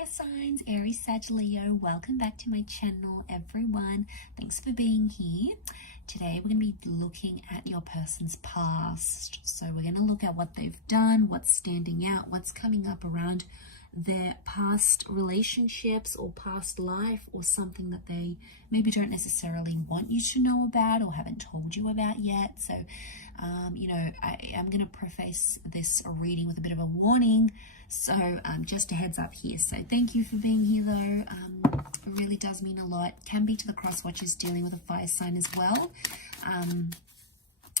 fire signs, Aries, Sag, Leo. Welcome back to my channel, everyone. Thanks for being here. Today we're going to be looking at your person's past. So we're going to look at what they've done, what's standing out, what's coming up around their past relationships or past life, or something that they maybe don't necessarily want you to know about or haven't told you about yet. So I'm going to preface this reading with a bit of a warning, so just a heads up here. So thank you for being here, though. It really does mean a lot. Can be to the cross watchers dealing with a fire sign as well.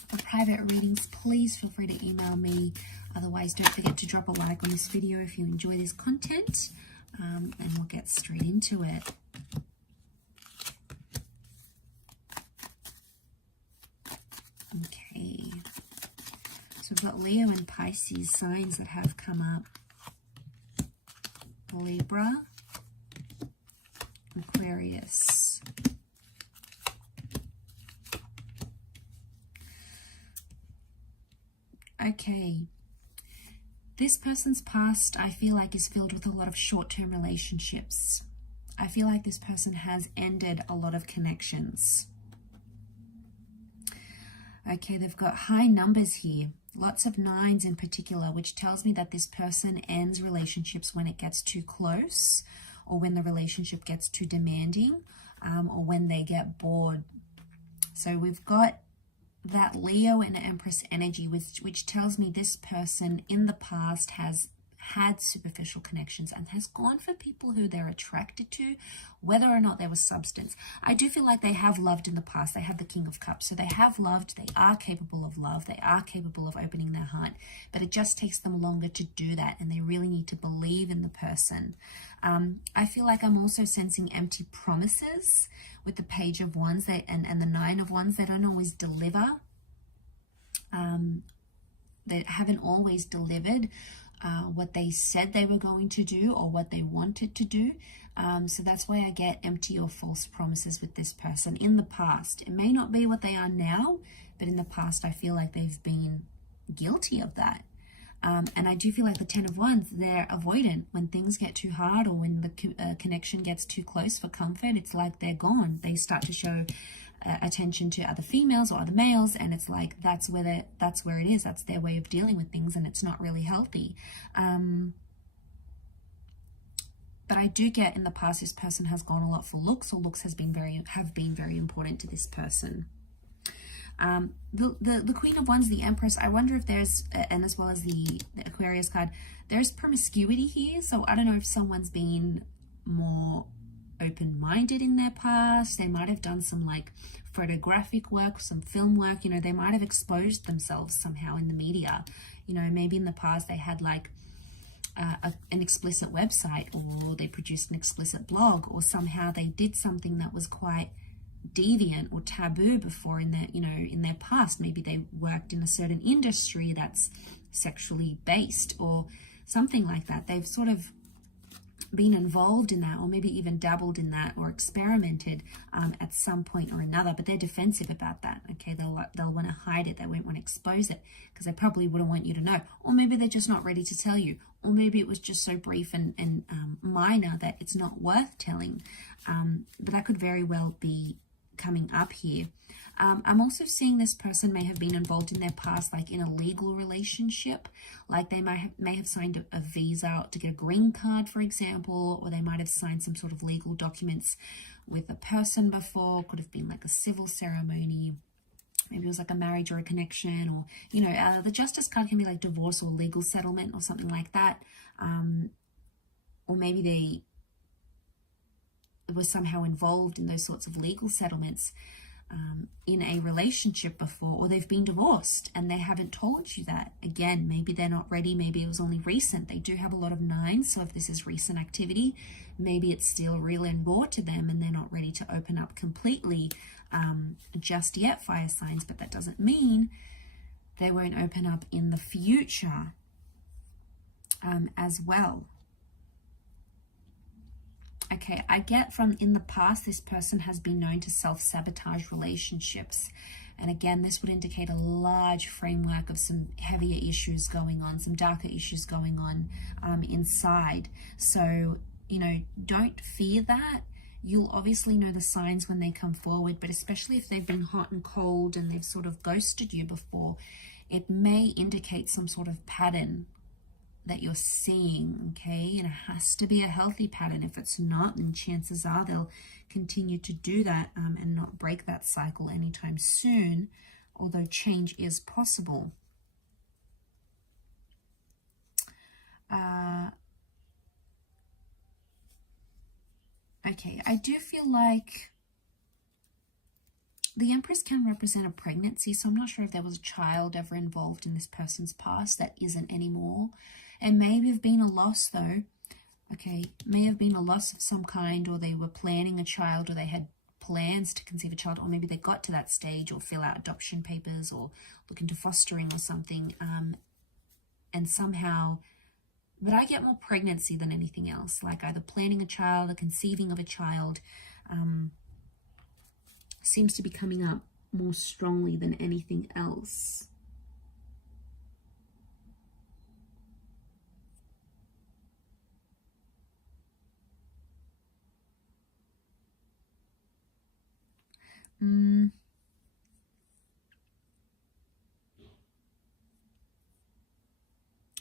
For private readings, please feel free to email me. Otherwise, don't forget to drop a like on this video if you enjoy this content, and we'll get straight into it. Okay, so we've got Leo and Pisces signs that have come up. Libra, Aquarius. Okay, this person's past, I feel like, is filled with a lot of short-term relationships. I feel like this person has ended a lot of connections. Okay, they've got high numbers here, lots of 9s in particular, which tells me that this person ends relationships when it gets too close, or when the relationship gets too demanding, or when they get bored. So we've got that Leo and Empress energy, which tells me this person in the past has had superficial connections and has gone for people who they're attracted to, whether or not there was substance. I do feel like they have loved in the past. They have the King of Cups, so they have loved. They are capable of love. They are capable of opening their heart, but it just takes them longer to do that, and they really need to believe in the person. I feel like I'm also sensing empty promises with the Page of Wands and the 9 of Wands. They don't always deliver. They haven't always delivered what they said they were going to do or what they wanted to do. So that's why I get empty or false promises with this person in the past. It may not be what they are now, but in the past I feel like they've been guilty of that. And I do feel like the 10 of Wands, they're avoidant. When things get too hard or when the connection gets too close for comfort, it's like they're gone. They start to show attention to other females or other males, and it's like that's where it is. That's their way of dealing with things, and it's not really healthy. But I do get in the past this person has gone a lot for looks, or looks have been very important to this person. The Queen of Wands, the Empress, I wonder if there's, and as well as the Aquarius card, there's promiscuity here. So I don't know if someone's been more open-minded in their past. They might have done some like photographic work, some film work, they might have exposed themselves somehow in the media. Maybe in the past they had like an explicit website, or they produced an explicit blog, or somehow they did something that was quite deviant or taboo before in their past. Maybe they worked in a certain industry that's sexually based or something like that. They've sort of been involved in that, or maybe even dabbled in that, or experimented at some point or another, but they're defensive about that. Okay, they'll want to hide it. They won't want to expose it because they probably wouldn't want you to know, or maybe they're just not ready to tell you, or maybe it was just so brief and minor that it's not worth telling. But that could very well be coming up here. I'm also seeing this person may have been involved in their past, like in a legal relationship, like they may have signed a visa to get a green card, for example, or they might have signed some sort of legal documents with a person before. Could have been like a civil ceremony. Maybe it was like a marriage or a connection, or the Justice card can be like divorce or legal settlement or something like that. Or maybe they were somehow involved in those sorts of legal settlements in a relationship before, or they've been divorced and they haven't told you that. Again, maybe they're not ready. Maybe it was only recent. They do have a lot of 9s, so if this is recent activity, maybe it's still real and raw to them and they're not ready to open up completely just yet, fire signs. But that doesn't mean they won't open up in the future as well. Okay, I get from in the past, this person has been known to self-sabotage relationships. And again, this would indicate a large framework of some heavier issues going on, some darker issues going on inside. So don't fear that. You'll obviously know the signs when they come forward, but especially if they've been hot and cold and they've sort of ghosted you before, it may indicate some sort of pattern that you're seeing, okay? And it has to be a healthy pattern. If it's not, then chances are they'll continue to do that and not break that cycle anytime soon, although change is possible. Okay, I do feel like the Empress can represent a pregnancy, so I'm not sure if there was a child ever involved in this person's past that isn't anymore. It may have been a loss though. Okay, may have been a loss of some kind, or they were planning a child, or they had plans to conceive a child, or maybe they got to that stage, or fill out adoption papers, or look into fostering or something, and somehow, but I get more pregnancy than anything else, like either planning a child or conceiving of a child, seems to be coming up more strongly than anything else.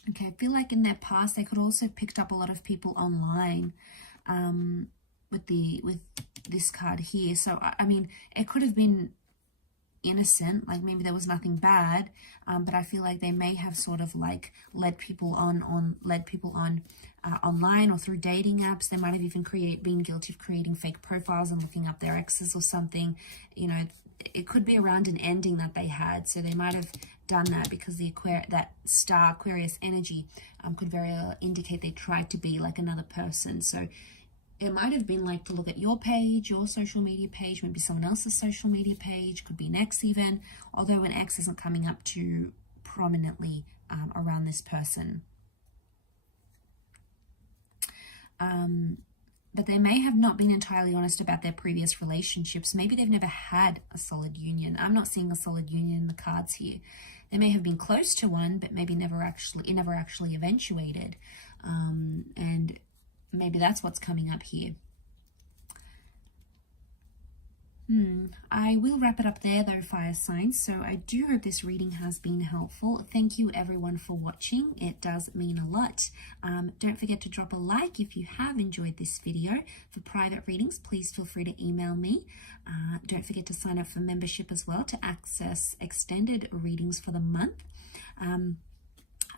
Okay, I feel like in their past they could also have picked up a lot of people online with this card here. So I mean, it could have been innocent, like maybe there was nothing bad, but I feel like they may have sort of like led people on online or through dating apps. They might have even been guilty of creating fake profiles and looking up their exes or something. It could be around an ending that they had, so they might have done that because that star Aquarius energy could very well indicate they tried to be like another person. So it might have been like to look at your page, your social media page, maybe someone else's social media page, could be an ex even, although an ex isn't coming up too prominently around this person. But they may have not been entirely honest about their previous relationships. Maybe they've never had a solid union. I'm not seeing a solid union in the cards here. They may have been close to one, but maybe it never actually eventuated. And maybe that's what's coming up here. I will wrap it up there though, fire signs. So I do hope this reading has been helpful. Thank you everyone for watching. It does mean a lot. Don't forget to drop a like if you have enjoyed this video. For private readings, please feel free to email me. Don't forget to sign up for membership as well to access extended readings for the month.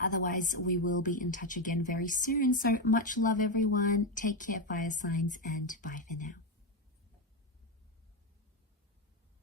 Otherwise, we will be in touch again very soon. So much love everyone. Take care, fire signs, and bye for now.